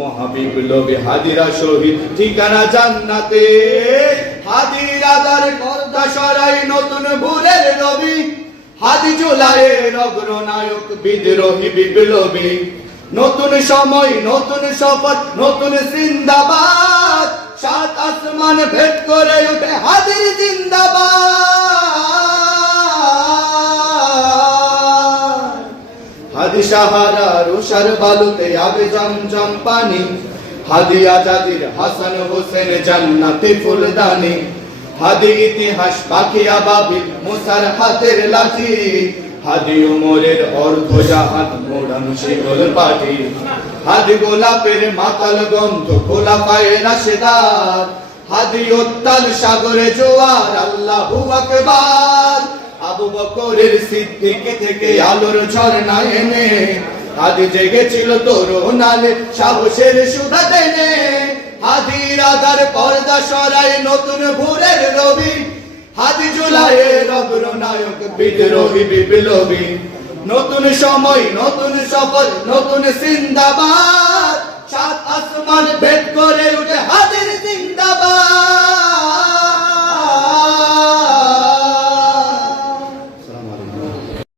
মহাবিপ্লবী হাদিরা শহীদ, ঠিকানা জান্নাতে। হাদিরাদার কর্দা সরাই নতুন ভুলের রবি হাদি বিদ্রোহী বিপ্লবী। নতুন সময়, নতুন শপথ, নতুন জিন্দাবাদ। সাত আসমান ভেদ করে উঠে হাদির জিন্দাবাদ। হাদি সাহারা রুষার বালুতে আবে জমজম পানি। হাদি আজাদির হাসান হোসেন জান্নাতে হাদি ইতিহাস পাখি আবাবিল মুসার হাতের লাঠি। হাদি হাদি গোলাপের মাতাল গন্ধ খোলা পায়ে রাশেদার হাদি উত্তাল সাগরে জোয়ার, আল্লাহু আকবার। আবু বকরের সিদ্দিক থেকে আলোর ঝর্ণা এনে হাদি জেগেছিল সাহসের সুধা দেনে পর্দা সরাই নতুন ভোরের রবি। হাদি জুলাইয়ের অগ্রনায়ক, বিদ্রোহী, বিপ্লবী। নতুন সময়, নতুন সফর, নতুন সিন্দাবাদ সাত আসমান ভেদ করে